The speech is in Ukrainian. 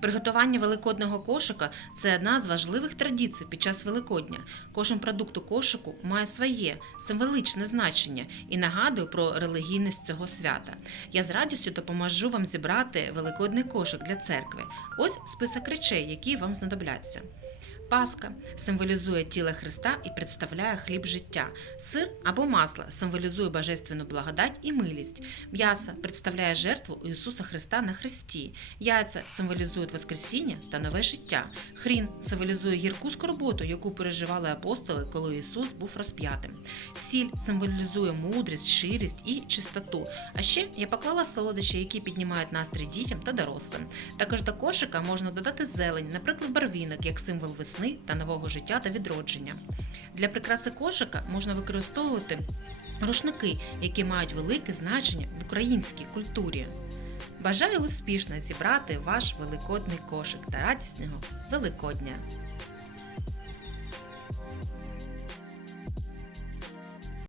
Приготування великодного кошика це одна з важливих традицій під час Великодня. Кожен продукт у кошику має своє символічне значення і нагадує про релігійність цього свята. Я з радістю допоможу вам зібрати великодний кошик для церкви. Ось список речей, які вам знадобляться. Паска символізує тіло Христа і представляє хліб життя. Сир або масло символізує божественну благодать і милість. М'ясо представляє жертву Ісуса Христа на хресті. Яйця символізують Воскресіння та нове життя. Хрін символізує гірку скорботу, яку переживали апостоли, коли Ісус був розп'ятим. Сіль символізує мудрість, щирість і чистоту. А ще я поклала солодощі, які піднімають настрій дітям та дорослим. Також до кошика можна додати зелень, наприклад, барвінок, як символ весни та нового життя та відродження. Для прикраси кошика можна використовувати рушники, які мають велике значення в українській культурі. Бажаю успішно зібрати ваш великодний кошик та радісного Великодня!